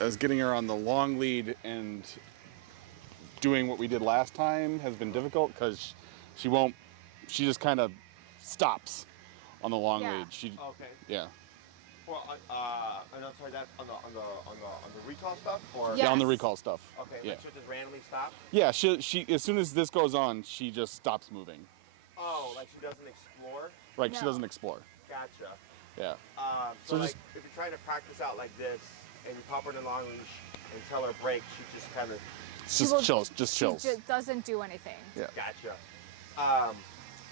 as getting her on the long lead and doing what we did last time has been difficult because she just kind of stops on the long lead. Okay. Yeah. Well, and I'm sorry, that on the recall stuff, or Yeah, on the recall stuff. Okay, yeah. like she'll just randomly stop. Yeah, she as soon as this goes on, she just stops moving. Oh, like she doesn't explore. Right, she doesn't explore. Gotcha. Yeah. So like, if you're trying to practice out like this, and you pop her in a long leash and tell her break, she just kind of chills. Just chills. She just doesn't do anything. Yeah. Gotcha.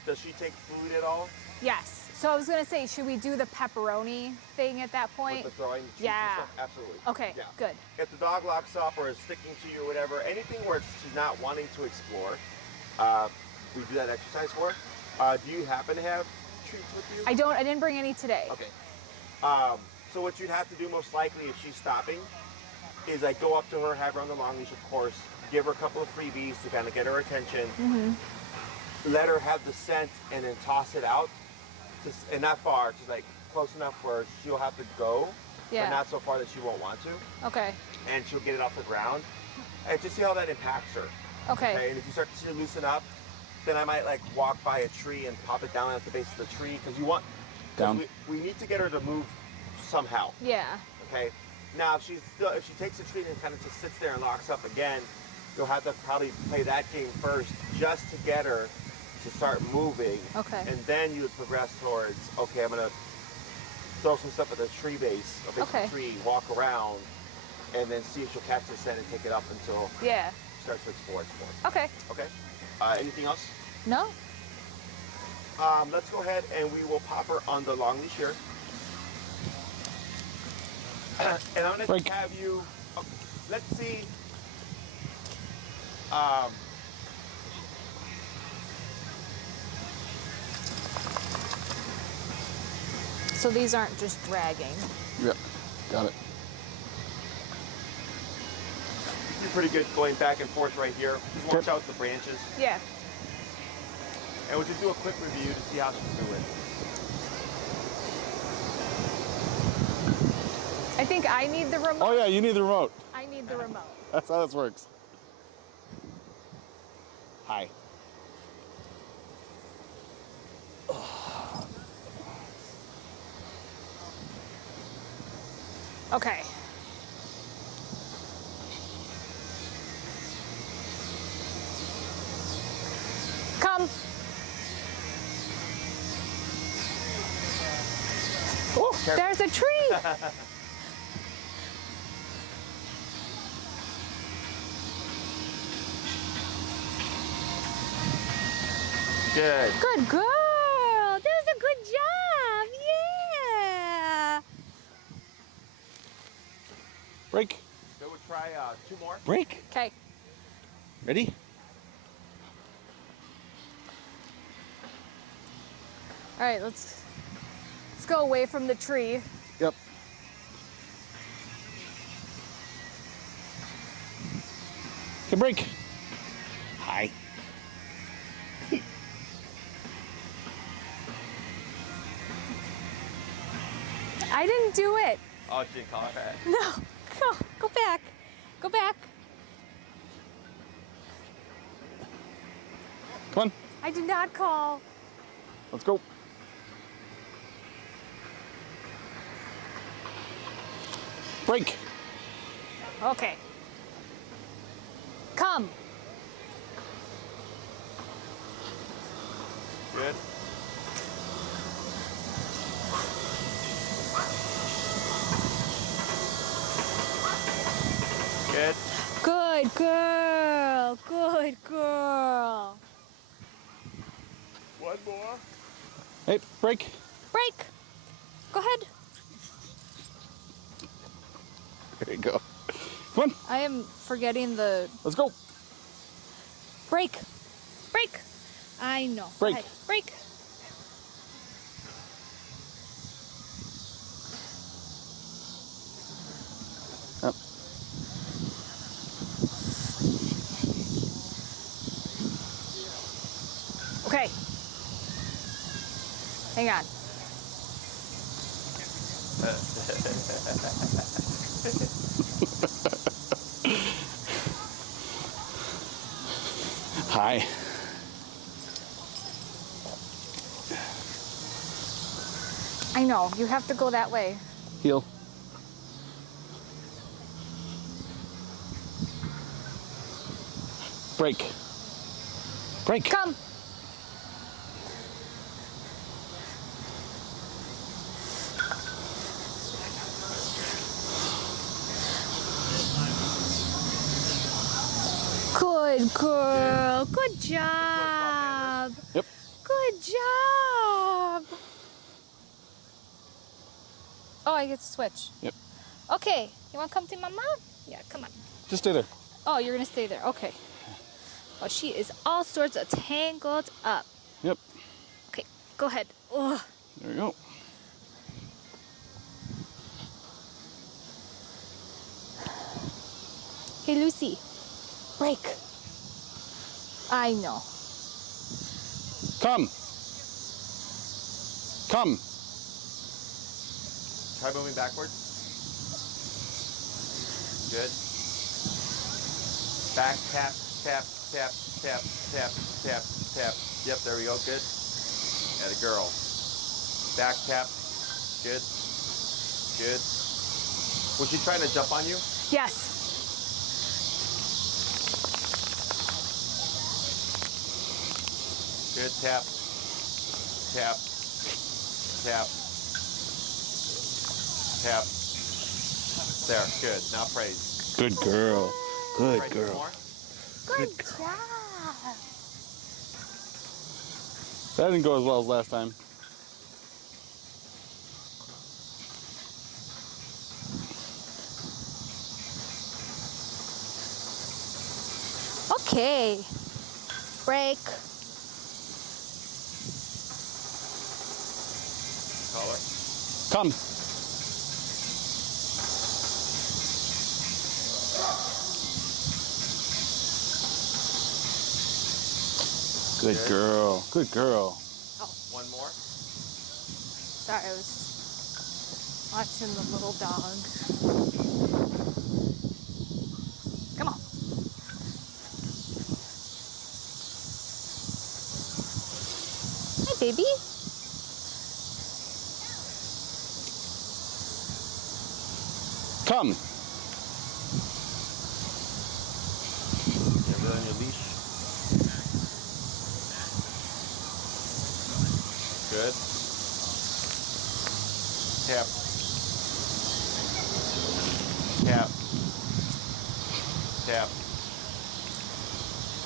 Does she take food at all? Yes. So I was gonna say, should we do the pepperoni thing at that point? With the throwing treats Yeah. and stuff? Absolutely. Okay. Yeah. Good. If the dog locks up or is sticking to you or whatever, anything where she's not wanting to explore, we do that exercise for her. Do you happen to have treats with you? I don't. I didn't bring any today. Okay. So what you'd have to do most likely if she's stopping is like go up to her, have her on the long leash, of course, give her a couple of freebies to kind of get her attention. Let her have the scent and then toss it out. And not far, just like close enough where she'll have to go, but not so far that she won't want to. Okay. And she'll get it off the ground. And just see how that impacts her. Okay. And if you start to see her loosen up, then I might like walk by a tree and pop it down at the base of the tree because you want down. We need to get her to move somehow. Yeah. Okay. Now if she takes the treat and kind of just sits there and locks up again, you'll have to probably play that game first just to get her to start moving. Okay. And then you would progress towards, okay, I'm gonna throw some stuff at the tree base, a base of the tree, walk around, and then see if she'll catch the scent and take it up until she starts to explore some more. Okay. Okay. Anything else? No. Let's go ahead and we will pop her on the long leash here. And I'm gonna have you, let's see, So these aren't just dragging. Yep, got it. You're pretty good going back and forth right here. Just watch out the branches. Yeah. And we'll just do a quick review to see how she's doing. I think I need the remote. Oh yeah, you need the remote. I need the remote. That's how this works. Hi. Okay. Come. Oh, there's a tree. Good. Good girl. That was a good job. Yeah. Break. So we'll try 2 more. Break. Okay. Ready? All right, let's go away from the tree. Yep. Okay, break. Hi. I didn't do it. Oh, she didn't call it back. No. Go back. Go back. Come on. I did not call. Let's go. Break. Okay. Come. Good. Good. Good girl. Good girl. One more. Hey, break. Break. Go ahead. There you go. Come on. I am forgetting the Let's go. break. Break. I know. Go Break. ahead. Break. Yep. Okay. Hang on. Hi. I know, you have to go that way. Heel. Break. Break. Come. Good girl. Good job. Yep. Good job. Oh, I get to switch. Yep. Okay, you want to come to mama? Yeah, come on. Just stay there. Oh, you're going to stay there. Okay. Oh, she is all sorts of tangled up. Yep. Okay, go ahead. Ugh. There we go. Hey, Lucy. Break. I know. Come. Come. Try moving backwards. Good. Back tap, tap, tap, tap, tap, tap, tap. Yep, there we go. Good. And a girl. Back tap. Good. Good. Was she trying to jump on you? Yes. Good. Tap. Tap. Tap. Tap. There. Good. Now praise. Good girl. Good Praise girl. more. Good job. That didn't go as well as last time. Okay. Break. Collar. Come. Good Good. girl. Good girl. One more. Sorry, I was watching the little dog. Come on. Hi, baby. Come. You're on your leash. Good. Tap. Tap. Tap.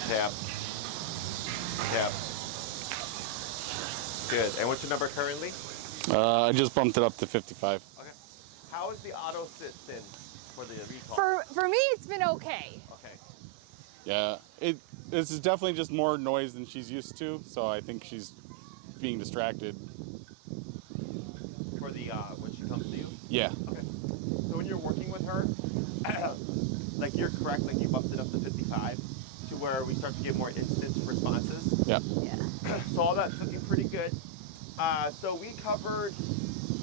Tap. Tap. Good. And what's your number currently? I just bumped it up to 55. Okay. How is the auto sit been for the recall? For me, it's been okay. Okay. Yeah. This is definitely just more noise than she's used to, so I think she's being distracted. For the when she comes to you? Yeah. Okay. So when you're working with her, like you're correct, like you bumped it up to 55 to where we start to get more instant responses. Yeah. Yeah. So all that's looking pretty good. So we covered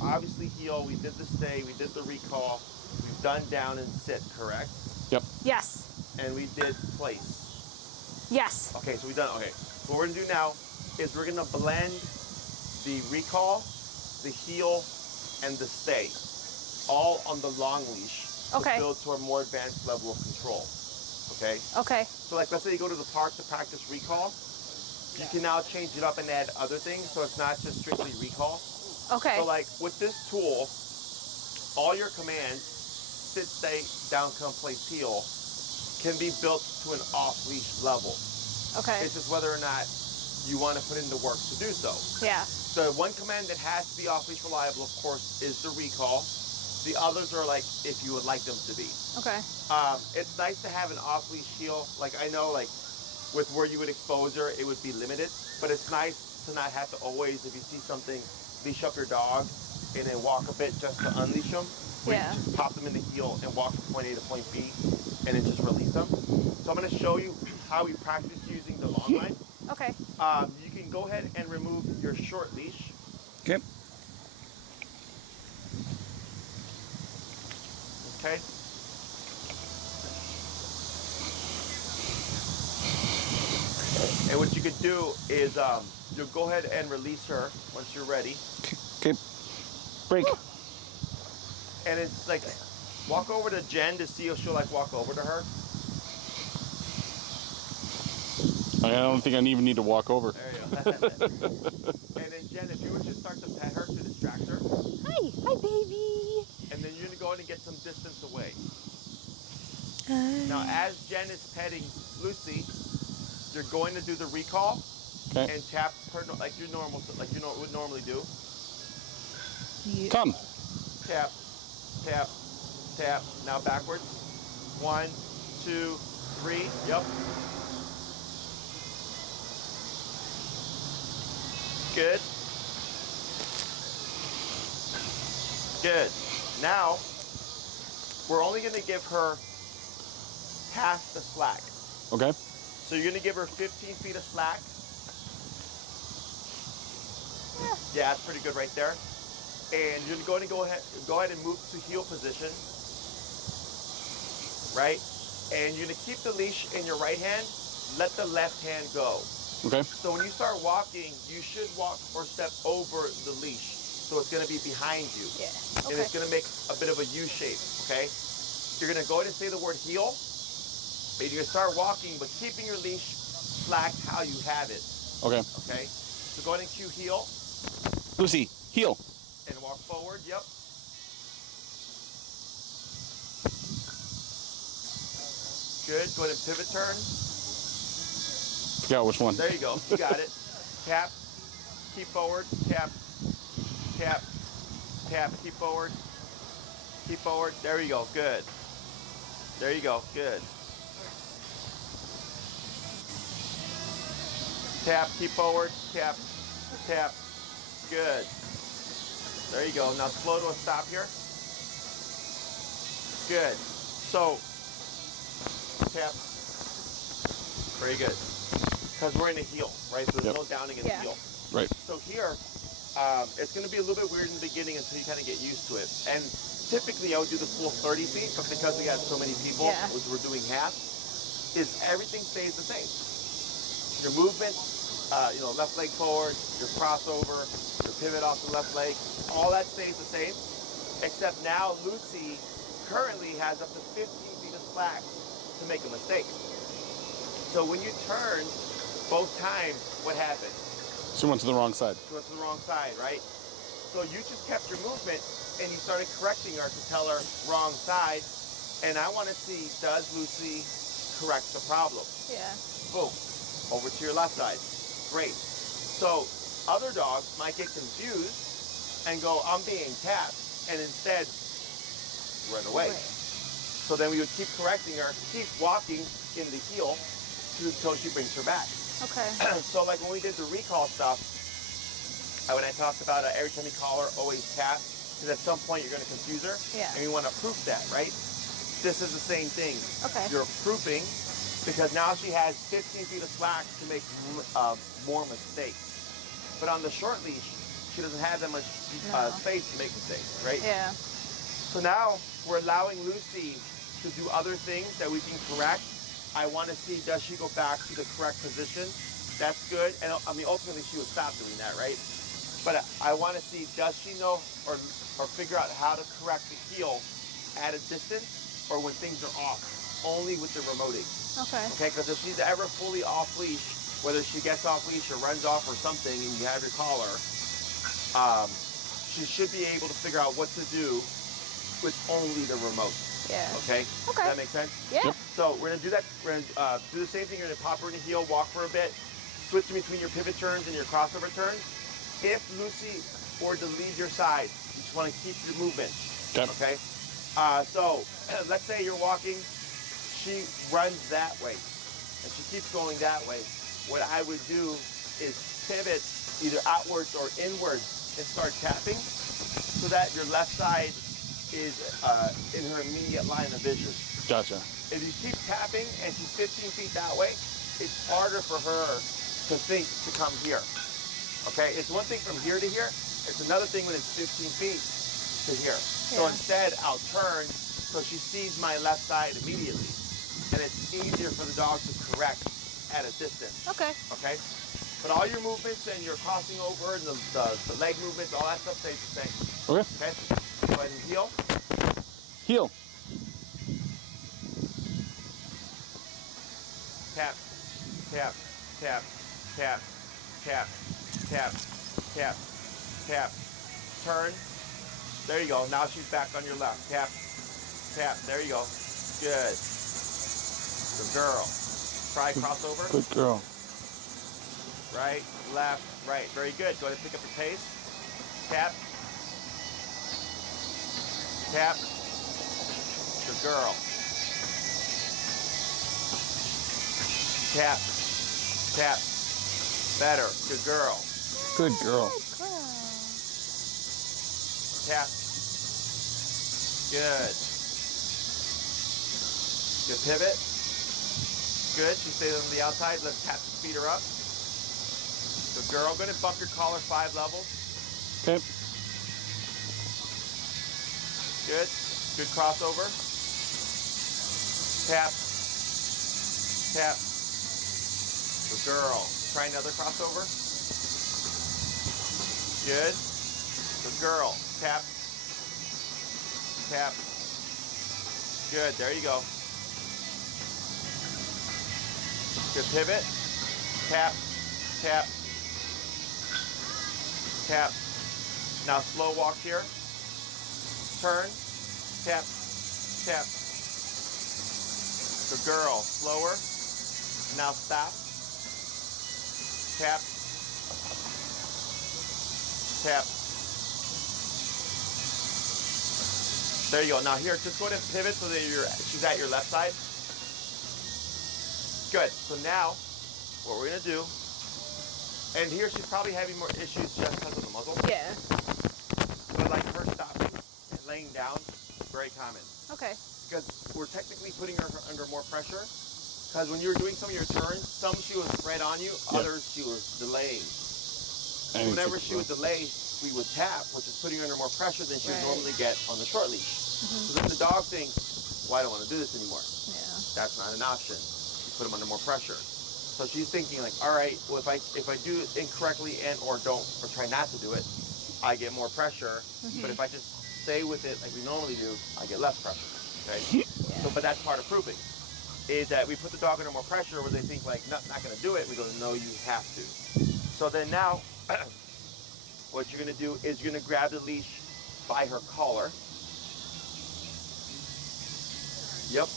obviously heel, we did the stay, we did the recall, we've done down and sit, correct? Yep. Yes. And we did place. Yes. Okay, so we've done, okay. What we're gonna do now is we're gonna blend the recall, the heel, and the stay, all on the long leash Okay. to build to a more advanced level of control, okay? Okay. So like, let's say you go to the park to practice recall, you can now change it up and add other things, so it's not just strictly recall. Okay. So like, with this tool, all your commands, sit, stay, down, come, place, heel, can be built to an off-leash level. Okay. It's just whether or not you want to put in the work to do so. Yeah. The one command that has to be off-leash reliable, of course, is the recall. The others are like, if you would like them to be. Okay. It's nice to have an off-leash heel. Like, I know, like, with where you would expose her, it would be limited, but it's nice to not have to always, if you see something, leash up your dog and then walk a bit just to unleash them. Where Yeah. you just pop them in the heel and walk from point A to point B and then just release them. So I'm going to show you how we practice using the long line. Okay. You can go ahead and remove your short leash. Okay. okay? And what you could do is you'll go ahead and release her once you're ready. Okay. Break. And it's like, walk over to Jen to see if she'll like walk over to her. I don't think I even need to walk over. There you go. And then Jen, if you would just start to pet her to distract her. Hi. Hi, baby. And then you're gonna go ahead and get some distance away. Now, as Jen is petting Lucy, you're going to do the recall and tap her like you would normally do. Yeah. Come. Tap, tap, tap. Now backwards. 1, 2, 3. Yep. Good. Good. Now, we're only going to give her half the slack. Okay. So you're going to give her 15 feet of slack. Yeah, that's pretty good right there. And you're going to go ahead and move to heel position. Right? And you're going to keep the leash in your right hand. Let the left hand go. Okay. So when you start walking, you should walk or step over the leash. So it's going to be behind you. Yeah. And it's going to make a bit of a U shape, okay? You're going to go ahead and say the word heel. And you're going to start walking, but keeping your leash slack how you have it. Okay. Okay? So go ahead and cue heel. Lucy, heel. And walk forward, yep. Good, go ahead and pivot turn. Forgot which one. There you go, you got it. Tap, keep forward, tap, tap, tap, keep forward, there you go, good. There you go, good. Tap, keep forward, tap, tap, good. There you go, now slow to a stop here. Good, so, tap, very good. Because we're in a heel, right? So there's no downing in the heel. Right. So here, it's going to be a little bit weird in the beginning until you kind of get used to it. And typically I would do the full 30 feet, but because we got so many people, we're doing half, is everything stays the same. Your movements, left leg forward, your crossover, your pivot off the left leg, all that stays the same, except now Lucy currently has up to 15 feet of slack to make a mistake. So when you turn, both times, what happened? She went to the wrong side. She went to the wrong side, right? So you just kept your movement and you started correcting her to tell her wrong side. And I want to see, does Lucy correct the problem? Yeah. Boom. Over to your left side. Great. So other dogs might get confused and go, I'm being tapped. And instead, run away. So then we would keep correcting her, keep walking in the heel until she brings her back. Okay. So like when we did the recall stuff, when I talked about every time you call her, always tap, because at some point you're going to confuse her. Yeah. And you want to proof that, right? This is the same thing. Okay. You're proofing because now she has 15 feet of slack to make more mistakes. But on the short leash, she doesn't have that much space to make mistakes, right? Yeah. So now we're allowing Lucy to do other things that we can correct. I want to see, does she go back to the correct position? That's good. And I mean, ultimately she would stop doing that, right? But I want to see, does she know or figure out how to correct the heel at a distance or when things are off, only with the remoting. Okay. Okay, because if she's ever fully off leash, whether she gets off leash or runs off or something and you have your collar, she should be able to figure out what to do with only the remote. Yeah. Okay? Okay. Does that make sense? Yeah. So we're going to do that. We're going to do the same thing. You're going to pop her in a heel, walk for a bit, switch in between your pivot turns and your crossover turns. If Lucy were to leave your side, you just want to keep your movement. Okay? So let's say you're walking, she runs that way, and she keeps going that way. What I would do is pivot either outwards or inwards and start tapping so that your left side is in her immediate line of vision. Gotcha. If you keep tapping and she's 15 feet that way, it's harder for her to think to come here. Okay, it's one thing from here to here. It's another thing when it's 15 feet to here. So Yeah. instead, I'll turn so she sees my left side immediately. And it's easier for the dog to correct at a distance. Okay. Okay? But all your movements and your crossing over and the leg movements, all that stuff stays the same. Okay. Okay? Go ahead and heel. Heel. Tap, tap, tap, tap, tap, tap, tap, tap. Turn. There you go. Now she's back on your left. Tap, tap. There you go. Good. Good girl. Try crossover. Good girl. Right, left, right. Very good. Go ahead and pick up your pace. Tap. Tap. Good girl. Tap. Tap. Better. Good girl. Good girl. Good girl. Tap. Good. Good pivot. Good. She stays on the outside. Let's tap to speed her up. Good girl. Go ahead and bump your collar 5 levels. Okay. Good. Good crossover. Tap. Tap. Good girl. Try another crossover. Good. Good girl. Tap. Tap. Good. There you go. Good pivot. Tap. Tap. Tap. Now slow walk here. Turn. Tap. Tap. Good girl. Slower. Now stop. Tap. Tap. There you go. Now here, just go ahead and pivot so that she's at your left side. Good. So now, what we're gonna do, and here she's probably having more issues just because of the muzzle. Yeah. But like her stopping and laying down, very common. Okay. Because we're technically putting her under more pressure. Because when you were doing some of your turns, some she was right on you, others she was delaying. And Whenever she would delay, we would tap, which is putting her under more pressure than she would normally get on the short leash. So then the dog thinks, well, I don't want to do this anymore. Yeah. That's not an option. You put him under more pressure. So she's thinking like, all right, well, if I do it incorrectly and or try not to do it, I get more pressure. But if I just stay with it like we normally do, I get less pressure. Okay? So, but that's part of proving, is that we put the dog under more pressure where they think like, not going to do it. We go, no, you have to. So then now, what you're going to do is you're going to grab the leash by her collar. Yep.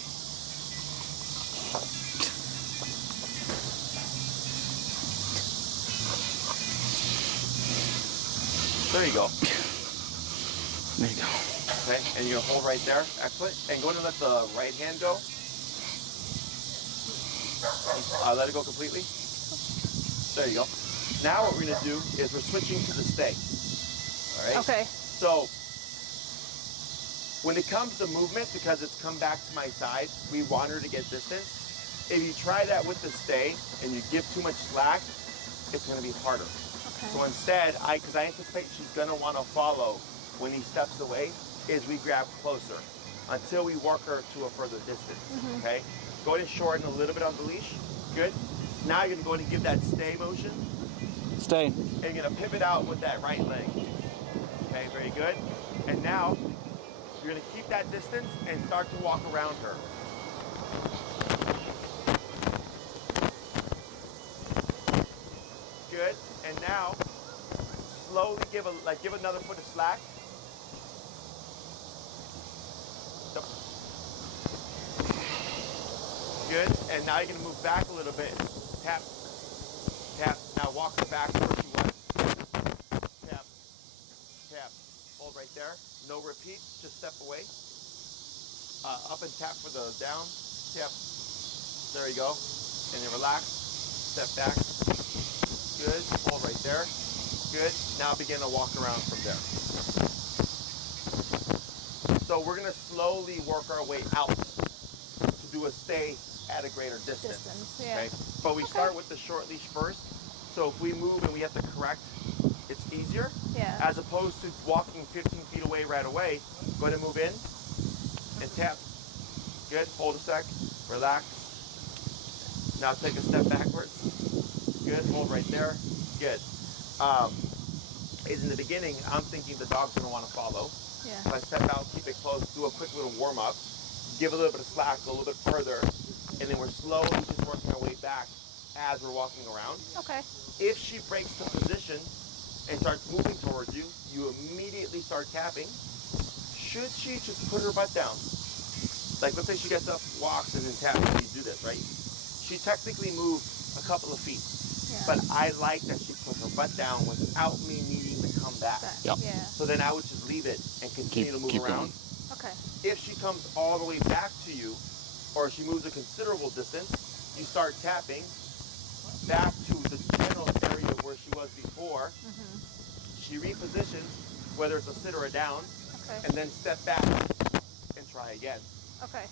There you go. There you go. Okay, and you're gonna hold right there. Excellent. And go ahead and let the right hand go. Let it go completely. There you go. Now what we're gonna do is we're switching to the stay. All right. Okay. So when it comes to movement, because it's come back to my side, we want her to get distance. If you try that with the stay and you give too much slack, it's gonna be harder. Okay. So instead, because I anticipate she's gonna want to follow when he steps away, is we grab closer until we work her to a further distance. Okay. Go ahead and shorten a little bit on the leash. Good. Now you're gonna go ahead and give that stay motion, Stay. and you're gonna pivot out with that right leg. Okay. Very good. And now you're gonna keep that distance and start to walk around her. Good. And now slowly give another foot of slack. Good. And now you're gonna move back a little bit. Tap, tap. Now walk her back to where she was. Tap, tap. Hold right there. No repeats. Just step away. Up and tap for the down. Tap. There you go. And then relax. Step back. Good. Hold right there. Good. Now begin to walk around from there. So we're gonna slowly work our way out to do a stay at a greater distance. Yeah. Okay. But we start with the short leash first. So if we move and we have to correct, it's easier. Yeah. As opposed to walking 15 feet away right away. Go ahead and move in and tap. Good. Hold a sec. Relax. Now take a step backwards. Good. Hold right there. Good. Is in the beginning, I'm thinking the dog's going to want to follow. Yeah. So I step out, keep it close, do a quick little warm up, give a little bit of slack, go a little bit further, and then we're slowly just working our way back as we're walking around. Okay. If she breaks the position and starts moving towards you, you immediately start tapping. Should she just put her butt down? Like, let's say she gets up, walks, and then taps. You do this, right? She technically moved a couple of feet. Yeah. But I like that she put her butt down without me needing to come back. Yep. Yeah. So then I would just leave it and continue to move keep around. going. Okay. If she comes all the way back to you, or she moves a considerable distance, you start tapping back to the general area where she was before. Mm-hmm. She repositions, whether it's a sit or a down, Okay. and then step back and try again. Okay.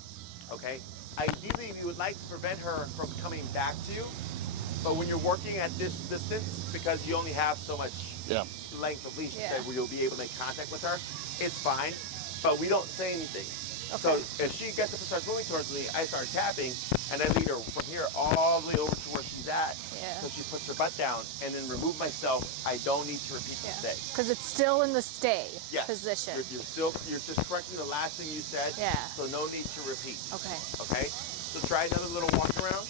Okay? Ideally, we would like to prevent her from coming back to you, but when you're working at this distance, because you only have so much length of leash Yeah. that where you'll be able to make contact with her, it's fine, but we don't say anything. Okay. So if she gets up and starts moving towards me, I start tapping, and I lead her from here all the way over to where she's at. Yeah. So she puts her butt down, and then remove myself. I don't need to repeat the stay. Because it's still in the stay Yes. position. You're just correcting the last thing you said. Yeah. So no need to repeat. Okay. Okay? So try another little walk around.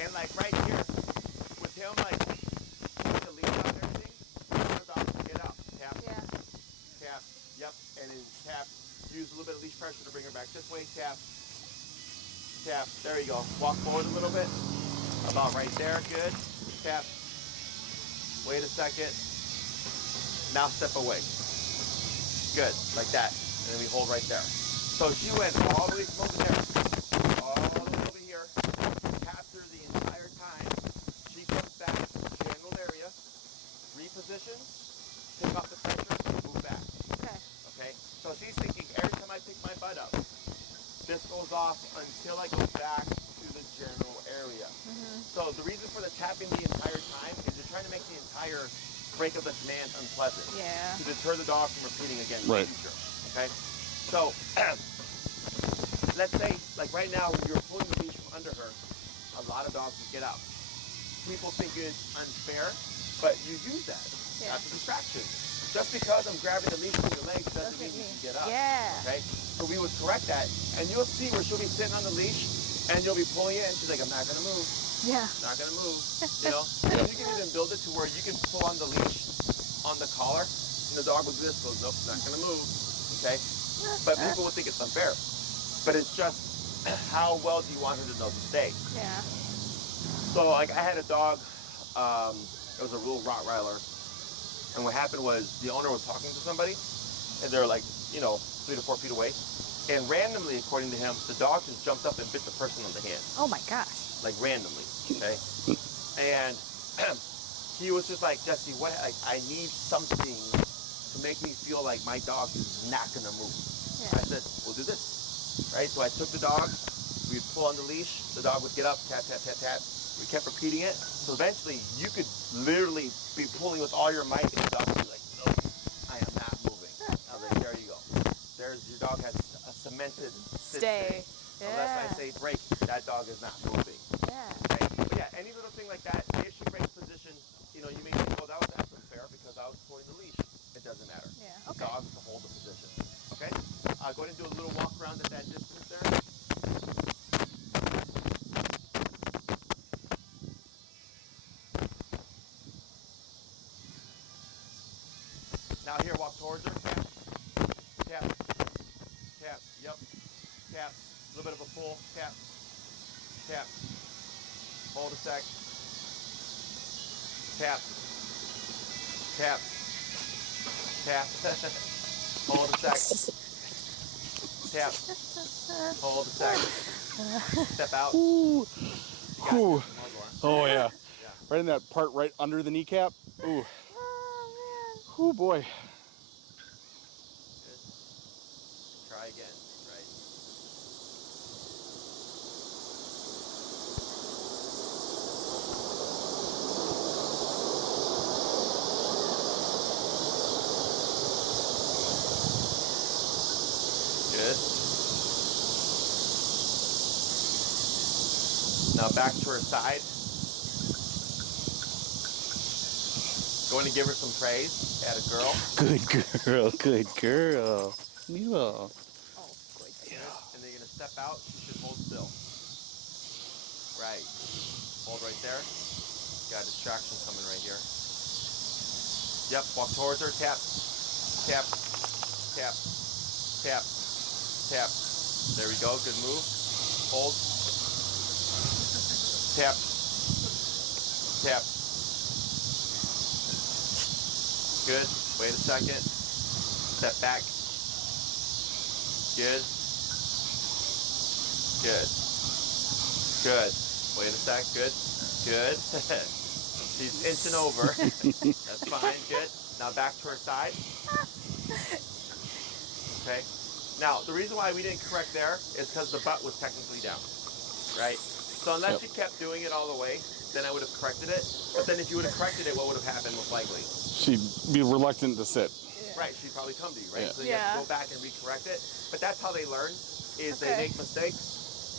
And like right here, with him like with the lead out and everything, the dog can get up. Tap, Yeah. tap, yep, and then tap. Use a little bit of leash pressure to bring her back this way. Tap, tap. There you go. Walk forward a little bit. About right there. Good. Tap. Wait a second. Now step away. Good. Like that. And then we hold right there. So she went all the way from over there, all the way over here, tapped her the entire time. She comes back to the general area, repositions, take off the pressure, and move back. Okay. Okay? So she's thinking every time I pick my butt up, this goes off until I go back to the general area. Mm-hmm. So the reason for the tapping the entire time is you're trying to make the entire break of the command unpleasant. Yeah. To deter the dog from repeating again in Right. the future. Okay? So let's say, like right now, when you're pulling the leash from under her, a lot of dogs would get out. People think it's unfair, but you use that. Yeah. That's a distraction. Just because I'm grabbing the leash from your legs doesn't mean you can get up. Yeah. Okay? So we would correct that, and you'll see where she'll be sitting on the leash, and you'll be pulling it, and she's like, I'm not gonna move. Yeah. Not gonna move. You know? And you can even build it to where you can pull on the leash on the collar, and the dog will do this, goes, nope, not gonna move. Okay? But people would think it's unfair. But it's just how well do you want her to know to stay? Yeah. So like I had a dog, it was a real Rottweiler, and what happened was the owner was talking to somebody, and they're like, 3 to 4 feet away, and randomly, according to him, the dog just jumped up and bit the person on the hand, Oh my gosh. like randomly, okay? And he was just like, Jesse, what? I need something to make me feel like my dog is not gonna move. Yeah. I said, we'll do this, right? So I took the dog, we'd pull on the leash, the dog would get up, tap, tap, tap, tap. We kept repeating it. So eventually you could literally be pulling with all your might and the dog would be like, nope, I am not moving. I was like, there you go. There's your dog has a cemented Stay. stay. Unless I say break, that dog is not moving. Yeah. Okay? But yeah, any little thing like that, if she breaks position, you may think, oh, that was unfair because I was pulling the leash. It doesn't matter. Yeah. The Okay. dog is to hold the position. Okay? Go ahead and do a little walk around at that distance there. Now here, walk towards her. Tap, tap, tap. Yep. Tap. A little bit of a pull. Tap, tap. Hold a sec. Tap, tap, tap. Hold a sec. Tap. Hold a sec. Step out. Ooh. You Ooh. got it. Oh yeah. Yeah. Right in that part right under the kneecap. Ooh. Oh Oh boy. Good. Try again. Right. Now back to her side. Going to give her some praise. At a girl. Good girl. Good girl. Yeah. Oh, good. And then you're going to step out. She should hold still. Right. Hold right there. Got a distraction coming right here. Yep. Walk towards her. Tap. Tap. Tap. Tap. Tap. There we go. Good move. Hold. Tap. Tap. Good. Wait a second. Step back. Good. Good. Good. Wait a sec. Good. Good. She's inching over. That's fine. Good. Now back to her side. Okay. Now, the reason why we didn't correct there is because the butt was technically down. Right? So unless you kept doing it all the way, then I would have corrected it. But then if you would have corrected it, what would have happened most likely? She'd be reluctant to sit. Right, she'd probably come to you, right? Yeah. So you have to go back and re-correct it. But that's how they learn, is they make mistakes,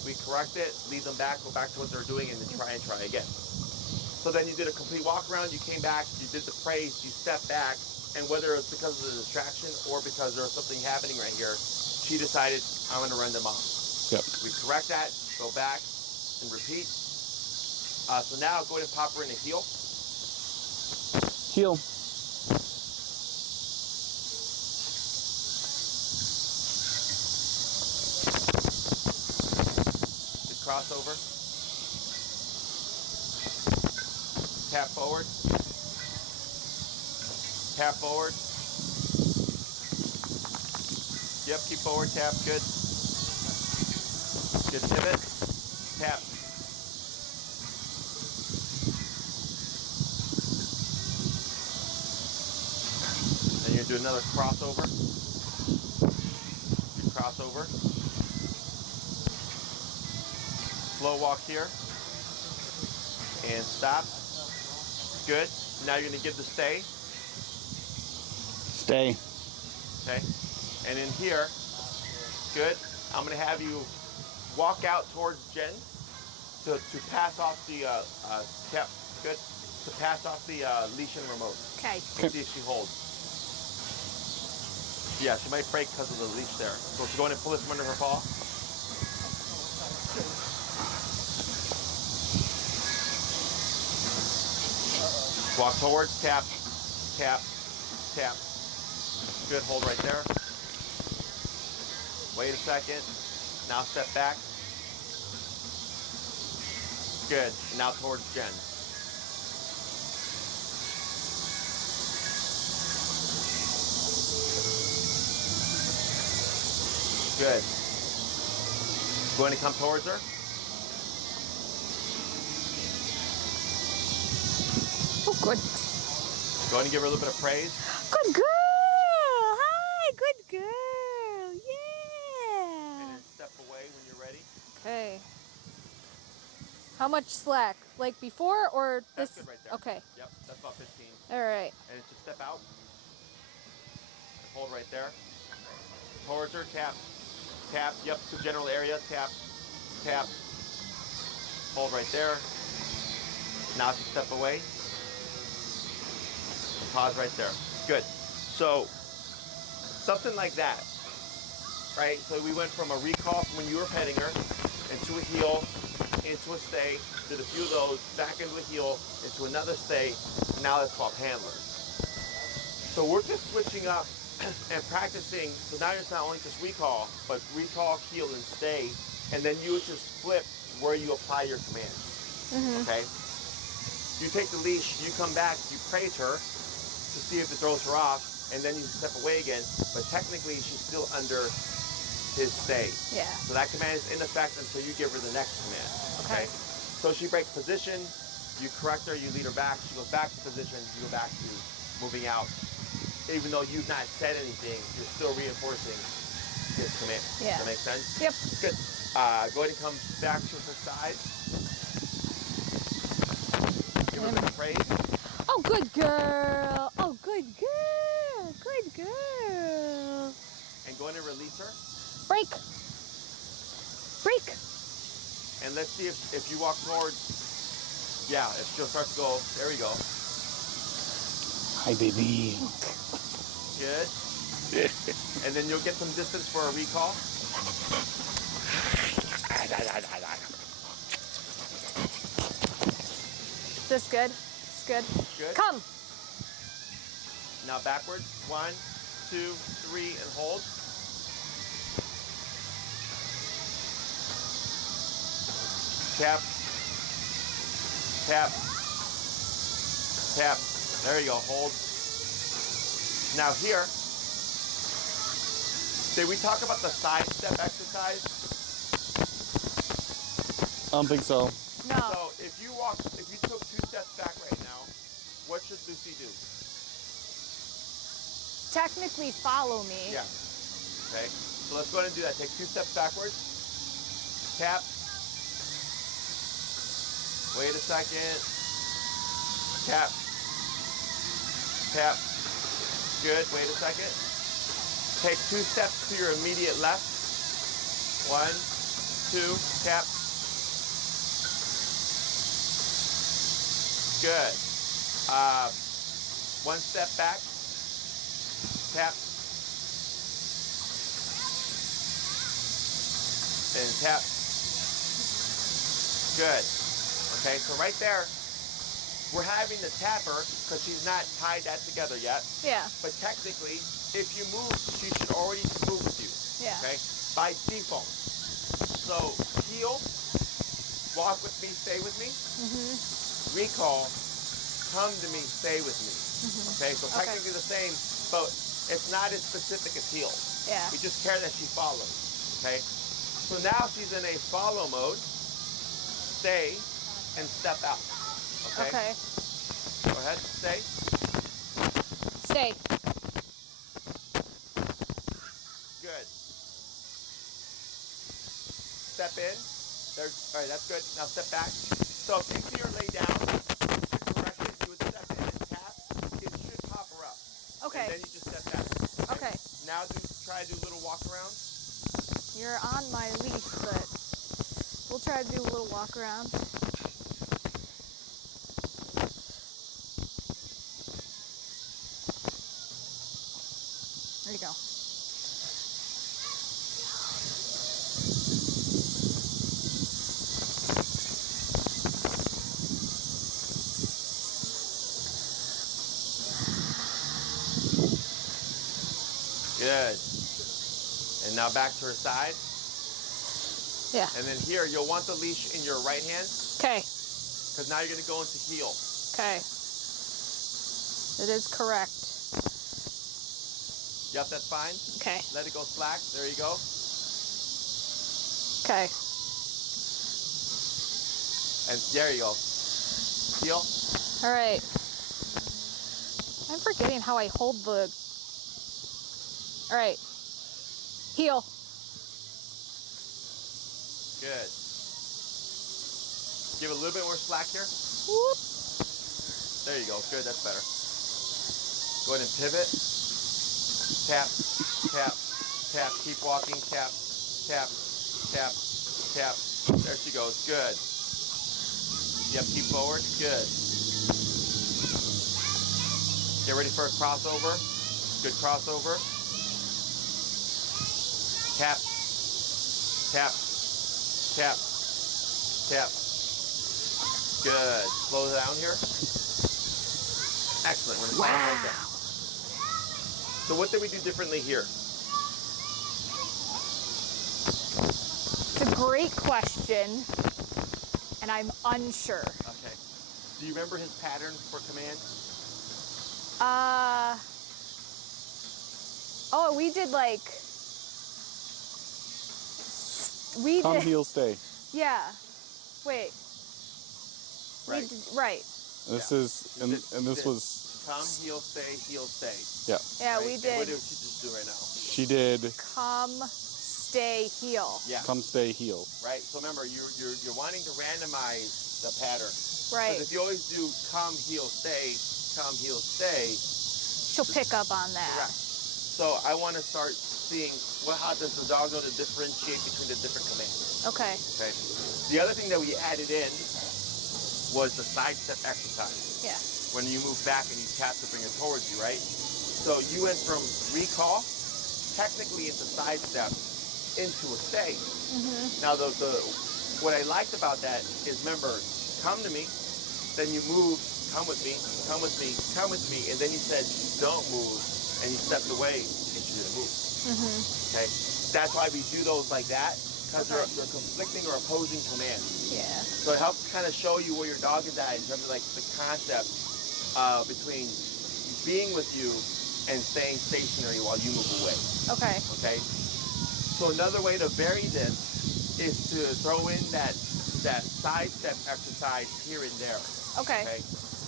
we correct it, lead them back, go back to what they're doing, and then try again. So then you did a complete walk around, you came back, you did the praise, you stepped back, and whether it was because of the distraction or because there was something happening right here, she decided, I'm gonna run them off. Yep. We correct that, go back, and repeat. So now go ahead and pop her in a heel. Heel. Crossover. Tap forward. Tap forward. Yep, keep forward, tap, good. Good pivot. Tap. Then you're gonna do another crossover. Good crossover. Slow walk here. And stop. Good. Now you're gonna give the stay. Stay. Okay. And in here, good. I'm gonna have you walk out towards Jen to pass off the tap. Good. To pass off the leash and remote. Okay. See if she holds. Yeah, she might break because of the leash there. So go in and pull this from under her paw. Walk towards, tap, tap, tap. Good, hold right there. Wait a second. Now step back. Good, and now towards Jen. Good. Going to come towards her. Oh, goodness. Going to give her a little bit of praise. Good girl. Hi, good girl. And Yeah. then step away when you're ready. Okay. How much slack? Like before or That's this? good right there. Okay. Yep, that's about 15. All right. And then just step out. And hold right there. Towards her, tap. Tap, yep, to general area, tap, tap. Hold right there. Now if you step away. Pause right there. Good. So, something like that, right? So we went from a recall from when you were petting her, into a heel, into a stay, did a few of those, back into a heel, into another stay, and now let's swap handlers. So we're just switching up and practicing. So now it's not only just recall, but recall, heel, and stay, and then you would just flip where you apply your commands. Okay? You take the leash, you come back, you praise her to see if it throws her off, and then you step away again, but technically she's still under his stay. Yeah. So that command is in effect until you give her the next command. Okay. So she breaks position, you correct her, you lead her back, she goes back to position, you go back to moving out. Even though you've not said anything, you're still reinforcing his command. Yeah. Does that make sense? Yep. Good. Go ahead and come back to her side. Give her a bit of praise. Oh, good girl. Oh, good girl. Good girl. And go in and release her. Break. Break. And And let's see if you walk towards, yeah, if she'll start to go, there we go. Hi, baby. Good. And then you'll get some distance for a recall. Is this good? It's good. Good. Come. Now backwards. 1, 2, 3, and hold. Tap. Tap. Tap. There you go. Hold. Now here, did we talk about the side step exercise? I don't think so. No. So if you took 2 steps back right now, what should Lucy do? Technically follow me. Yeah. Okay. So let's go ahead and do that. Take 2 steps backwards. Tap. Wait a second. Tap. Tap. Good. Wait a second. Take 2 steps to your immediate left. 1, 2, tap. Good. 1 step back. Tap. And tap. Good. Okay, so right there, we're having the tapper because she's not tied that together yet. Yeah. But technically, if you move, she should already move with you. Yeah. Okay? By default. So heel, walk with me, stay with me. Recall, come to me, stay with me. Okay? So technically the same, but it's not as specific as heel. Yeah. We just care that she follows. Okay? So now she's in a follow mode. Stay and step out. Okay? Okay. Go ahead, stay. Stay. Good. Step in. There. All right, that's good. Now step back. So if you see her lay down, correct it, you would step in and tap. It should pop her up. Okay. And then you just step back. Okay. Now try to do a little walk around. You're on my leash, but we'll try to do a little walk around. There you go. Good. And now back to her side. Yeah. And then here, you'll want the leash in your right hand Okay. because now you're going to go into heel. Okay. It is correct. Yep, that's fine. Okay. Let it go slack. There you go. Okay. And there you go. Heel. All right. I'm forgetting how I hold the... All right. Heel. Good. Give it a little bit more slack here. Whoop. There you go. Good, that's better. Go ahead and pivot. Tap, tap, tap. Keep walking. Tap, tap, tap, tap. There she goes. Good. Yep, keep forward. Good. Get ready for a crossover. Good crossover. Tap, tap, tap, tap. Good. Slow down here. Excellent. We're gonna stop right there. So what did we do differently here? It's a great question, and I'm unsure. Okay. Do you remember his pattern for command? Oh, we did like... We Come, did... heel, stay. Yeah. Wait. Right. We did, right. This is, and this was, Come, heel, stay, heel, stay. yeah. Yeah, Right? we And did what did she just do right now? She did come, stay, heel. Yeah. come, stay, heel. Right. So remember, you're wanting to randomize the pattern. Right. Because if you always do come, heel, stay, She'll pick up on that. correct. So I want to start seeing how does the dog know to differentiate between the different commands. Okay. Okay. The other thing that we added in was the side step exercise. Yeah. When you move back and you tap to bring it towards you, right? So you went from recall, technically it's a side step, into a stay. Now what I liked about that is, remember, come to me, then you move, come with me, come with me, come with me, and then you said don't move, and you stepped away and you didn't move. Okay? That's why we do those like that, because they're conflicting or opposing commands. Yeah. So it helps kind of show you where your dog is at in terms of like the concept between being with you and staying stationary while you move away. Okay. Okay? So another way to vary this is to throw in that side step exercise here and there. Okay. Okay?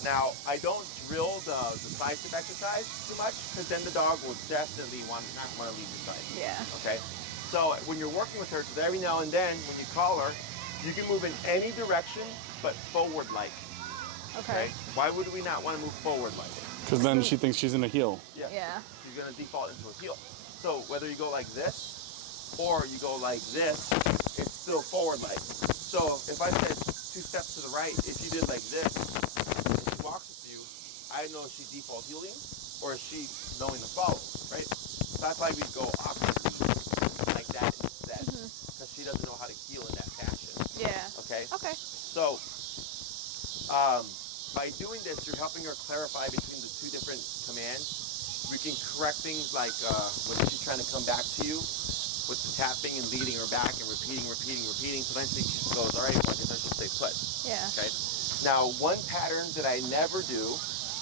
Now, I don't drill the side step exercise too much, because then the dog will definitely not want to leave the side. Yeah. Okay? So when you're working with her, so every now and then when you call her, you can move in any direction but forward-like. Okay. Why would we not want to move forward-like? Because then she thinks she's in a heel. Yes. Yeah. She's going to default into a heel. So whether you go like this or you go like this, it's still forward-like. So if I said 2 steps to the right, if you did like this, if she walks with you, I know if she default heeling or is she knowing to follow, right? So that's why we go opposite like that instead, because she doesn't know how to heel in that fashion. Yeah. Okay? Okay. So by doing this, you're helping her clarify between the 2 different commands. We can correct things like when she's trying to come back to you with the tapping and leading her back and repeating. So then she goes, all right, well, I guess I should stay put. Yeah. Okay. Now, one pattern that I never do,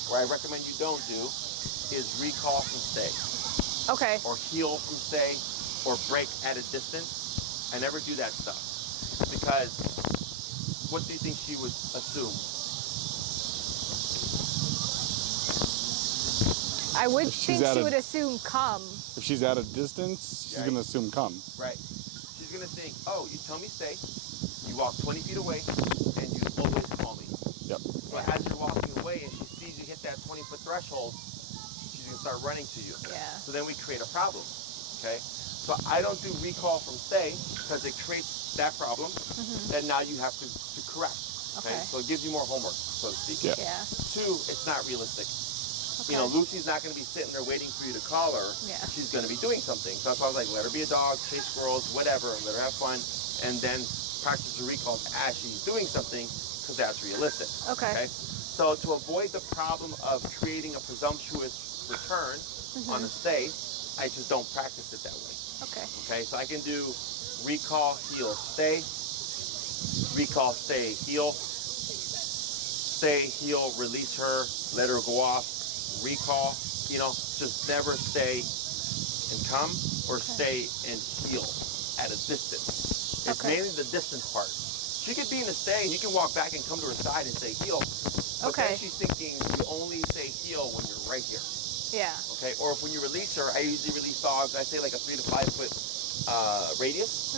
or I recommend you don't do, is recall from stay, Okay. or heel from stay, or break at a distance. I never do that stuff, because what do you think she would assume? I would If she's think at she a- would assume come. If she's at a distance, she's Right. going to assume come. Right. She's going to think, oh, you tell me stay, you walk 20 feet away, and you always call me. Yep. So as you're walking away and she sees you hit that 20-foot threshold, she's going to start running to you. Yeah. So then we create a problem, okay? So I don't do recall from stay, because it creates that problem that now you have to correct, okay? Okay. So it gives you more homework, so to speak. Yeah. Yeah. 2, it's not realistic. Okay. You know, Lucy's not going to be sitting there waiting for you to call her. Yeah. She's going to be doing something. So that's why I was like, let her be a dog, chase squirrels, whatever, let her have fun, and then practice the recalls as she's doing something, because that's realistic. Okay. So to avoid the problem of creating a presumptuous return on a stay, I just don't practice it that way. Okay. Okay, so I can do recall, heel, stay, recall, stay, heel, stay, heel, release her, let her go off, recall, you know, just never stay and come, or stay and heel at a distance. It's Okay. mainly the distance part. She could be in a stay and you can walk back and come to her side and say heel, but Okay. then she's thinking you only say heel when you're right here. Yeah. Okay, or if when you release her, I usually release dogs, I say like a 3 to 5 foot radius.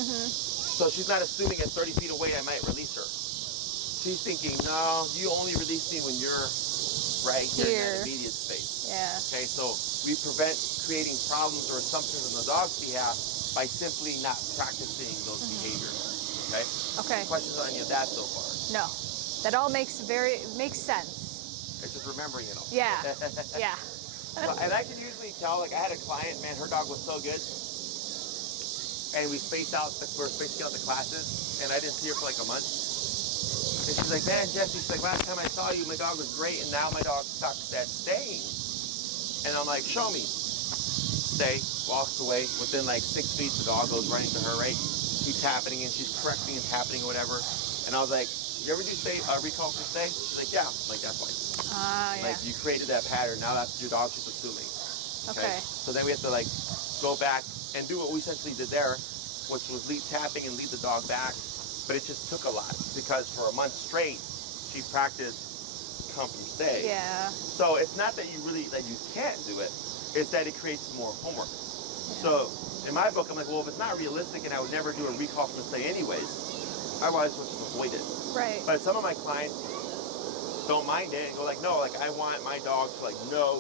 So she's not assuming at 30 feet away I might release her. She's thinking, no, you only release me when you're right here in that immediate space. Yeah. Okay, so we prevent creating problems or assumptions on the dog's behalf by simply not practicing those behaviors. Okay? Okay. Questions on any of that so far? No. That all makes sense. It's just remembering it all. Yeah. Yeah. And I can usually tell, like I had a client, man, her dog was so good. And we were spacing out the classes, and I didn't see her for like a month. And she's like, man, Jesse, she's like, last time I saw you, my dog was great, and now my dog sucks at staying. And I'm like, show me. Stay, walks away. Within like 6 feet, the dog goes running to her, right? Keeps happening, and she's correcting and happening or whatever. And I was like, you ever do recall for stay? She's like, yeah. I'm like, that's fine. Yeah. Like, you created that pattern. Now that's your dog's just assuming. Okay. So then we have to like go back and do what we essentially did there, which was lead tapping and lead the dog back. But it just took a lot, because for a month straight, she practiced come from stay. Yeah. So it's not that you can't do it, it's that it creates more homework. So in my book, I'm like, well, if it's not realistic and I would never do a recall from stay anyways, I might as well just avoid it. Right. But some of my clients don't mind it and go like, no, like I want my dog to like know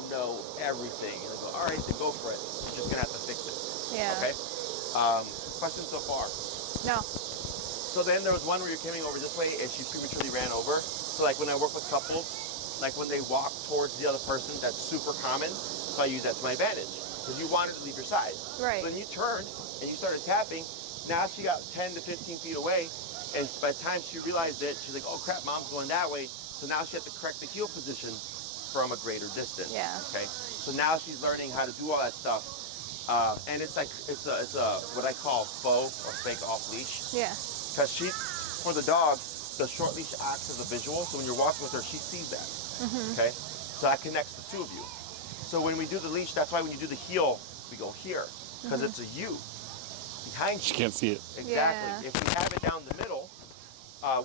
everything. And I go, all right, then go for it. You're just gonna have to fix it. Yeah. Okay. Questions so far? No. So then there was one where you're coming over this way and she prematurely ran over. So like when I work with couples, like when they walk towards the other person, that's super common. So I use that to my advantage because you want her to leave your side. Right. So then you turned and you started tapping. Now she got 10 to 15 feet away. And by the time she realized it, she's like, oh crap, mom's going that way. So now she had to correct the heel position from a greater distance. Yeah. Okay. So now she's learning how to do all that stuff. And it's like, it's a what I call faux or fake off leash. Yeah. Because for the dog, the short leash acts as a visual. So when you're walking with her, she sees that. Okay. So that connects the two of you. So when we do the leash, that's why when you do the heel, we go here because it's a U behind you. She can't see it. Exactly. Yeah. If we have it down the middle,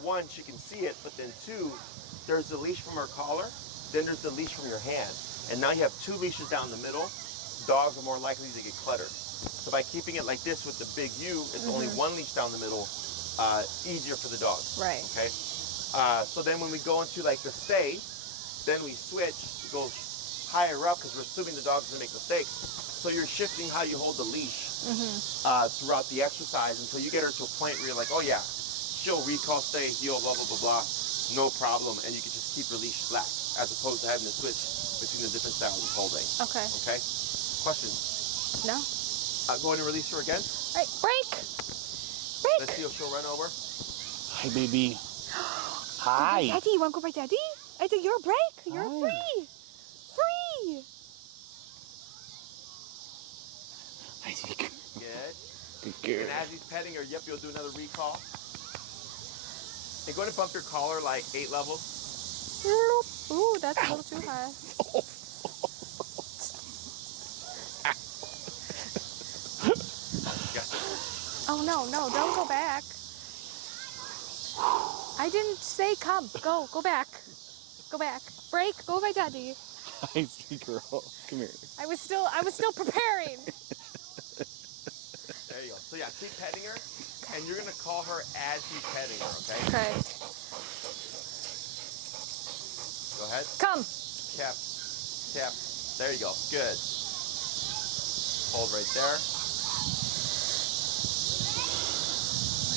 one, she can see it, but then two, there's the leash from her collar, then there's the leash from your hand. And now you have two leashes down the middle, dogs are more likely to get cluttered. So by keeping it like this with the big U, it's only one leash down the middle, easier for the dog. Right. Okay. So then when we go into like the stay, then we switch to go higher up because we're assuming the dog's gonna make mistakes. So you're shifting how you hold the leash throughout the exercise until you get her to a point where you're like, oh yeah, she'll recall, stay, heel, blah, blah, blah, blah, no problem. And you can just keep her leash flat as opposed to having to switch between the different styles of holding. Okay. Okay? Questions? No. Go ahead and release her again. All right, break. Break. Let's see if she'll run over. Hi, baby. Hi. Daddy, you want to go by Daddy? I think you're a break. You're Hi. free. Free. Hi, Zeke. Good. Good girl. And as he's petting her, yep, you'll do another recall. And go ahead and bump your collar like 8 levels. Ooh, that's a little too high. Oh no, don't go back. I didn't say come. Go back. Go back. Break. Go by Daddy. Hi, Zeke girl. Come here. I was still preparing. There you go. So yeah, keep petting her, and you're gonna call her as he's petting her. Okay. Okay. Go ahead. Come. Tap, tap. There you go. Good. Hold right there.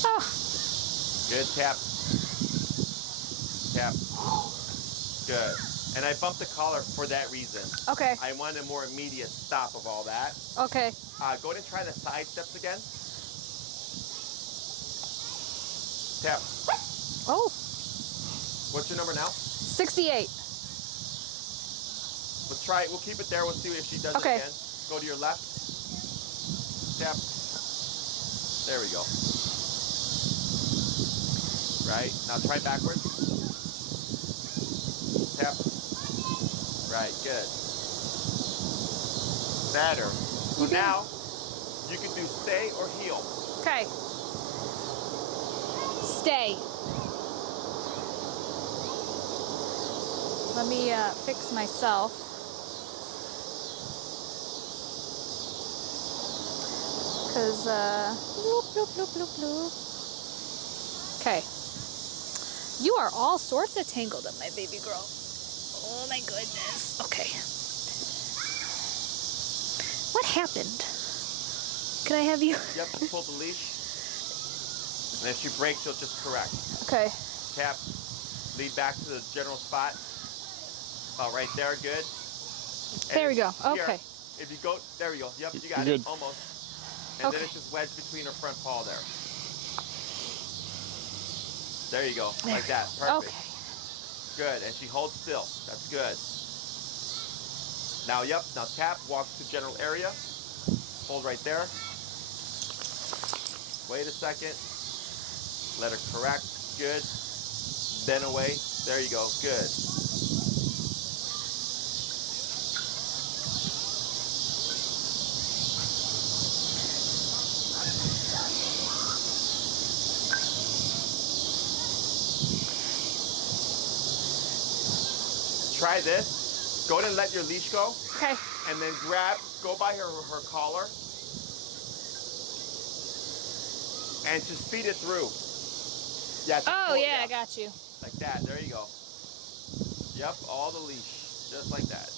Oh. Good. Tap. Tap. Good. And I bumped the collar for that reason. Okay. I wanted a more immediate stop of all that. Okay. Go ahead and try the side steps again. Tap. Oh. What's your number now? 68. Let's try it. We'll keep it there. We'll see if she does Okay. it again. Go to your left. Tap. There we go. Right. Now try backwards. Tap. Right. Good. Better. So now you can do stay or heel. Okay. Stay. Let me fix myself. Cause bloop bloop bloop bloop bloop. Okay. You are all sorts of tangled up, my baby girl. Oh my goodness. Okay. What happened? Can I have you? Yep, just pull the leash. And if she breaks, you'll just correct. Okay. Tap, lead back to the general spot. About right there, good. And There we go. here, Okay. if you go, there we go. Yep, you got You're it, good. almost. And then Okay. it's just wedged between her front paw there. There you go, like that, perfect. Okay. Good, and she holds still, that's good. Now, yep, now tap, walk to general area. Hold right there. Wait a second. Let her correct, good. Then away, there you go, good. Try this. Go ahead and let your leash go. Okay. And then go by her collar. And just feed it through. Yeah. just Oh pull- yeah, I got you. Like that, there you go. Yep, all the leash, just like that.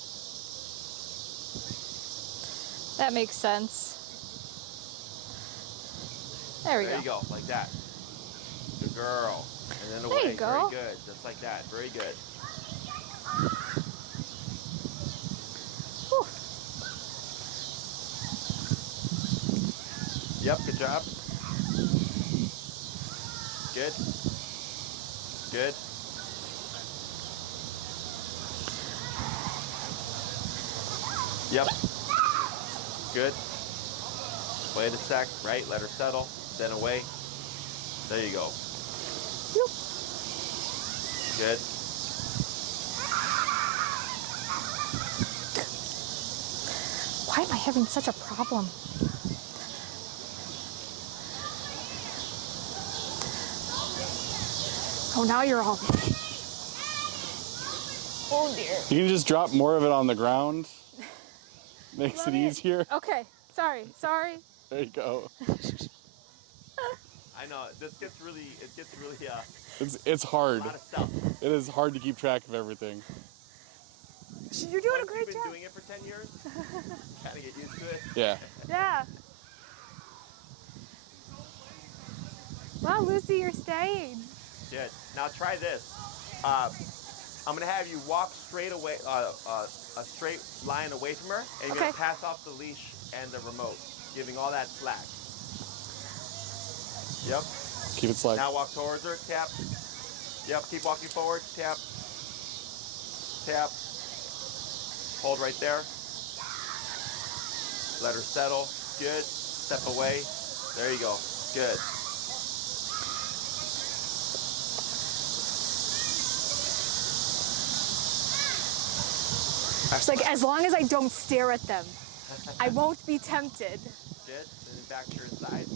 That makes sense. There we There go. you go, like that. Good girl. And then There away. you go. Very good. Just like that. Very good. Whew. Yep, good job. Good. Good. Yep. Good. Wait a sec. Right. Let her settle. Then away. There you go. Yoop. Good. Why am I having such a problem? Oh, now you're all... Oh, dear. You can just drop more of it on the ground. Makes it easier. Okay. Sorry. There you go. I know this gets really. It gets really. It's hard. A lot of stuff. It is hard to keep track of everything. You're doing a Once great you've job. been doing it for 10 years, kind of get used to it. Yeah. Yeah. Well, Lucy, you're staying. Good. Now try this. I'm gonna have you walk straight away, a straight line away from her, and you're gonna pass off the leash and the remote, giving all that slack. Yep. Keep it slack. Now walk towards her. Tap. Yep. Keep walking forward. Tap. Tap. Hold right there. Let her settle. Good. Step away. There you go. Good. It's like, as long as I don't stare at them, I won't be tempted. Good. And then back to your side.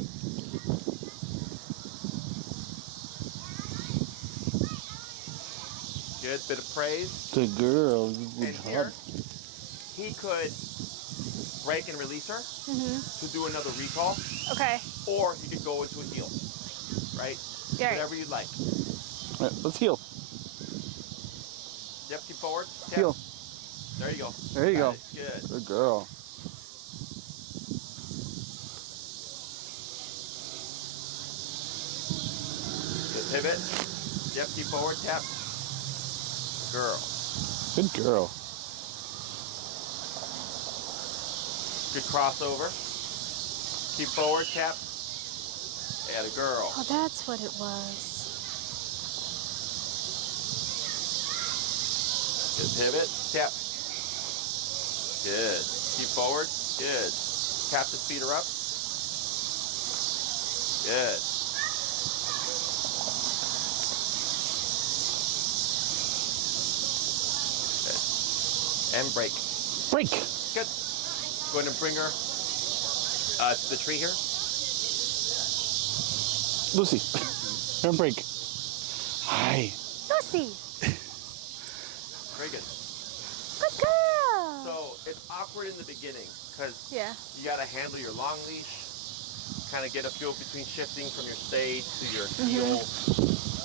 Good. Bit of praise. Good girl. And here, he could break and release her to do another recall, Okay. or he could go into a heel, right? Yeah. Whatever you'd like. All right, let's heal. Yep, keep forward. Tap. Heal. There you go. There you Got go. it. Good. Good girl. Good pivot. Yep, keep forward. Tap. Girl. Good girl. Good crossover. Keep forward. Tap. And a girl. Oh, that's what it was. Good pivot. Tap. Good. Keep forward. Good. Tap to speed her up. Good. Good. And break. Break. Good. Go ahead and bring her to the tree here. Lucy. Come and break. Hi. Lucy. Very good. Good girl. So it's awkward in the beginning because Yeah. you got to handle your long leash, kind of get a feel between shifting from your stay to your heel,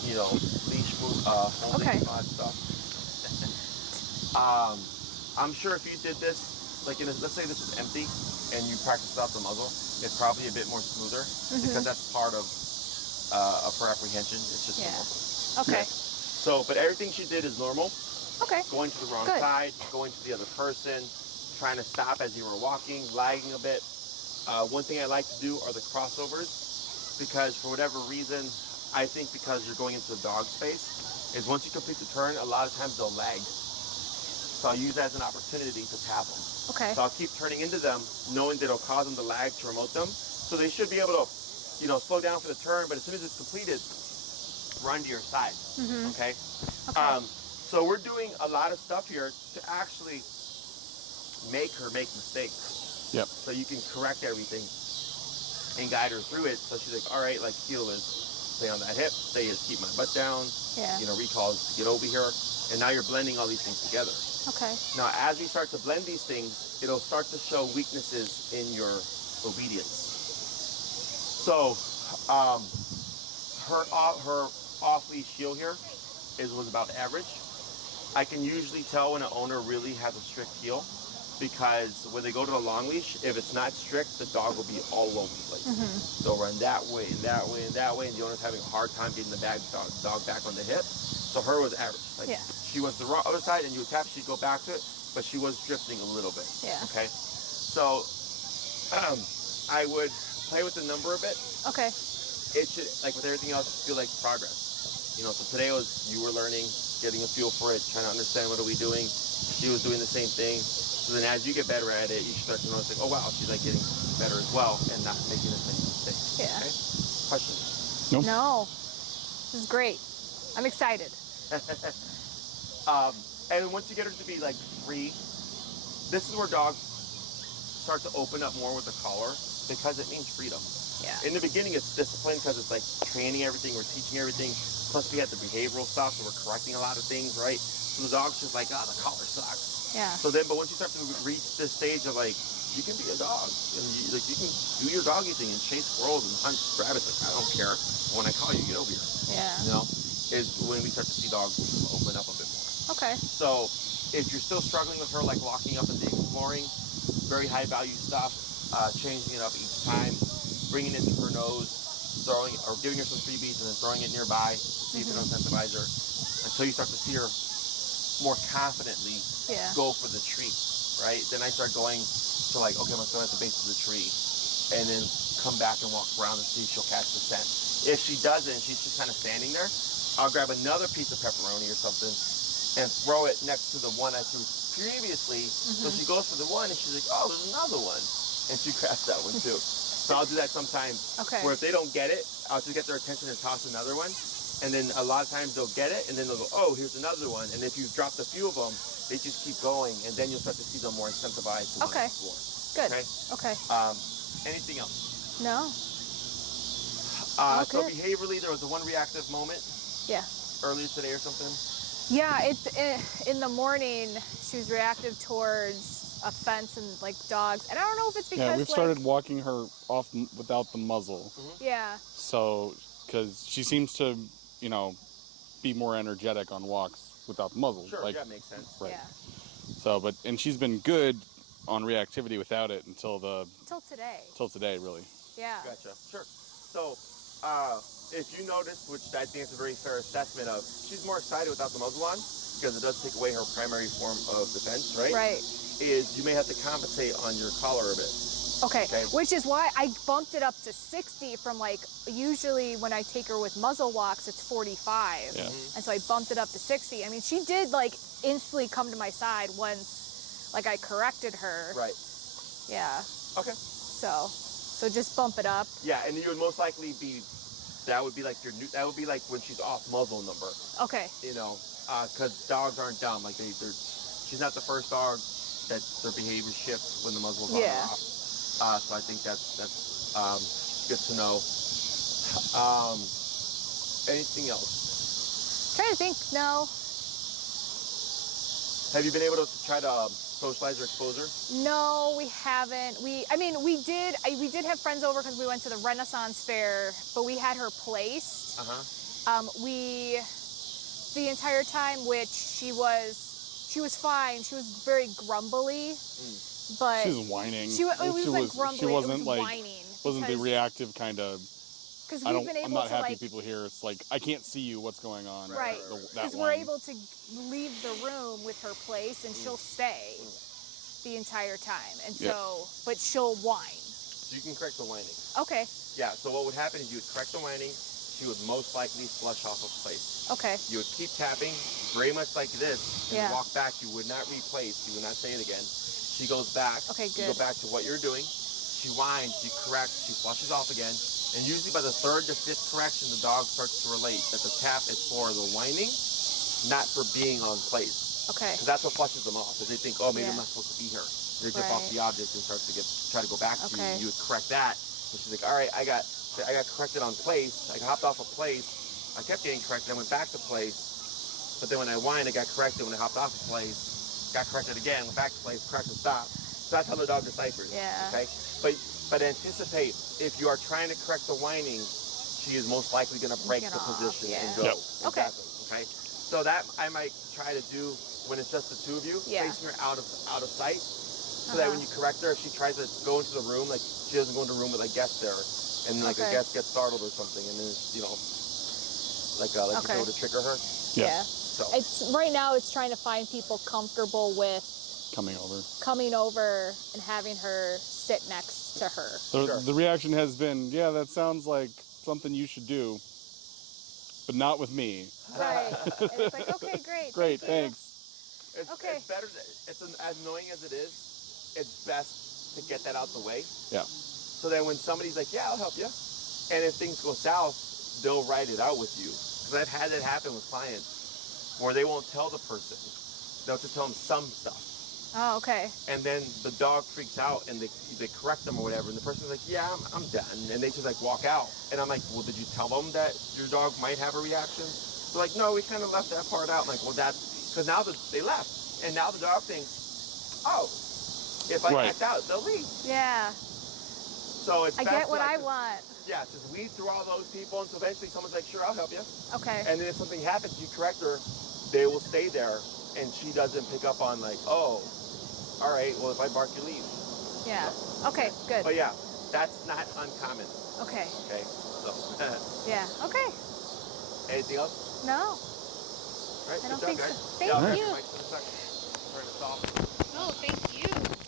you know, leash move, holding all that stuff. I'm sure if you did this, like let's say this was empty and you practiced out the muzzle, it's probably a bit more smoother because that's part of her apprehension. It's just the muzzle. Okay. So, but everything she did is normal. Okay. Going to the wrong side, going to the other person, trying to stop as you were walking, lagging a bit. One thing I like to do are the crossovers because for whatever reason, I think because you're going into a dog space, is once you complete the turn, a lot of times they'll lag. So I'll use that as an opportunity to tap them. Okay. So I'll keep turning into them, knowing that it'll cause them to lag to remote them. So they should be able to, you know, slow down for the turn, but as soon as it's completed, run to your side, okay? So we're doing a lot of stuff here to actually make her make mistakes. Yep. So you can correct everything and guide her through it. So she's like, all right, like heel is stay on that hip, stay is keep my butt down, you know, recall is to get over here. And now you're blending all these things together. Okay. Now, as we start to blend these things, it'll start to show weaknesses in your obedience. So, her off-leash heel here was about average. I can usually tell when an owner really has a strict heel because when they go to the long leash, if it's not strict, the dog will be all over the place. They'll run that way and that way and that way, and the owner's having a hard time getting the dog back on the hip. So her was average. Like she went to the other side, and you would tap, she'd go back to it, but she was drifting a little bit. Okay. So I would play with the number a bit. Okay. It should, like with everything else, feel like progress. You know, so today was you were learning, getting a feel for it, trying to understand what are we doing. She was doing the same thing. So then as you get better at it, you start to notice, like, oh wow, she's like getting better as well and not making the same mistake. Yeah. Okay? Questions? Nope. No. This is great. I'm excited. And once you get her to be like free, this is where dogs start to open up more with the collar because it means freedom. Yeah. In the beginning, it's discipline because it's like training everything, we're teaching everything. Plus we had the behavioral stuff, so we're correcting a lot of things, right? So the dog's just like, oh, the collar sucks. Yeah. So then, but once you start to reach this stage of like, you can be a dog, and you can do your doggy thing and chase squirrels and hunt rabbits. Like, I don't care. When I call you, get over here. Yeah. You know, is when we start to see dogs open up a bit more. Okay. So if you're still struggling with her, like locking up and exploring, very high value stuff, changing it up each time, bringing it to her nose, throwing or giving her some freebies and then throwing it nearby to see if it incentivize her until you start to see her more confidently go for the treats, right? Then I start going to like, okay, I'm gonna throw it at the base of the tree and then come back and walk around and see if she'll catch the scent. If she doesn't, she's just kind of standing there, I'll grab another piece of pepperoni or something and throw it next to the one I threw previously. So she goes for the one and she's like, oh, there's another one. And she grabs that one too. So I'll do that sometimes where if they don't get it, I'll just get their attention and toss another one. And then a lot of times they'll get it and then they'll go, oh, here's another one. And if you've dropped a few of them, they just keep going and then you'll start to see them more incentivized to want to explore. Good. Okay? Anything else? No. So behaviorally, there was a one reactive moment earlier today or something? Yeah, in the morning, she was reactive towards a fence and like dogs. And I don't know if it's because we've started walking her off without the muzzle. Yeah. So, because she seems to, you know, be more energetic on walks without the muzzle. Sure, like, that makes sense. Right. Yeah. So, and she's been good on reactivity without it until today. Till today, really. Yeah. Gotcha. Sure. So, if you notice, which I think is a very fair assessment of, she's more excited without the muzzle on because it does take away her primary form of defense, right? Right. Is you may have to compensate on your collar a bit. Okay. Which is why I bumped it up to 60 from like, usually when I take her with muzzle walks, it's 45. Yeah. And so I bumped it up to 60. I mean, she did like instantly come to my side once, like I corrected her. Right. Yeah. Okay. So just bump it up. Yeah, and you would most likely be, that would be like your new, that would be like when she's off muzzle number. Okay. You know, because dogs aren't dumb. Like she's not the first dog that their behavior shifts when the muzzle's on or off. So I think that's good to know. Anything else? Trying to think. No. Have you been able to try to socialize or expose her? No, we haven't. We did have friends over because we went to the Renaissance Fair, but we had her placed. The entire time, which she was fine. She was very grumbly, but she was whining. It was like grumbly. She wasn't it was like whining. wasn't the reactive kind of. Because we've been able I'm not to happy like, people here. It's like I can't see you. What's going on? Right. Because we're able to leave the room with her place, and she'll stay the entire time. And so, but she'll whine. So you can correct the whining. Okay. Yeah. So what would happen is you would correct the whining. She would most likely flush off of place. Okay. You would keep tapping, very much like this, and Yeah. walk back. You would not replace. You would not say it again. She goes back. Okay, You good. go back to what you're doing. She whines. You correct. She flushes off again. And usually by the third to fifth correction, the dog starts to relate that the tap is for the whining, not for being on place. Okay. Because that's what flushes them off. Because they think, oh, maybe I'm Yeah. not supposed to be here. They jump off the object and start to try to go back to you. Okay. You would correct that. And she's like, all right, I got corrected on place. I hopped off of place. I kept getting corrected. I went back to place. But then when I whined, I got corrected. When I hopped off of place, got corrected again, went back to place, correct and stop. So that's how the dog deciphers. Yeah. Okay. But anticipate, if you are trying to correct the whining, she is most likely going to break Get the off, position and yeah. go. Yep. Okay. Exactly. Okay. So that I might try to do when it's just the two of you, Yeah. facing her out of sight. so that when you correct her, if she tries to go into the room, like she doesn't go into the room with a guest there, and like a guest gets startled or something, and then it's, you know, like you know, to trigger her. Yeah. So It's right now. It's trying to find people comfortable with coming over and having her sit next to her. The reaction has been, yeah, that sounds like something you should do, but not with me. Right. And it's like, okay, great. Great, thanks. it's better. It's as annoying as it is. It's best to get that out the way. Yeah. So that when somebody's like, yeah, I'll help you, and if things go south, they'll write it out with you. Because I've had it happen with clients where they won't tell the person. They'll just tell them some stuff. Oh, okay. And then the dog freaks out and they correct them or whatever. And the person's like, yeah, I'm done. And they just like walk out. And I'm like, well, did you tell them that your dog might have a reaction? They're like, no, we kind of left that part out. I'm like, well, that's because now they left. And now the dog thinks, oh, if I act out, they'll leave. Yeah. So it's I get what I want. Yeah, just weed through all those people. And so eventually someone's like, sure, I'll help you. Okay. And then if something happens, you correct her, they will stay there. And she doesn't pick up on like, oh, all right, well, if I bark, you leave. Yeah. Okay, good. But yeah, that's not uncommon. Okay. Okay, so. Yeah, okay. Anything else? No. All right, I don't good job, think so. guys. Thank Yeah, you. Turn this off. No, thank you.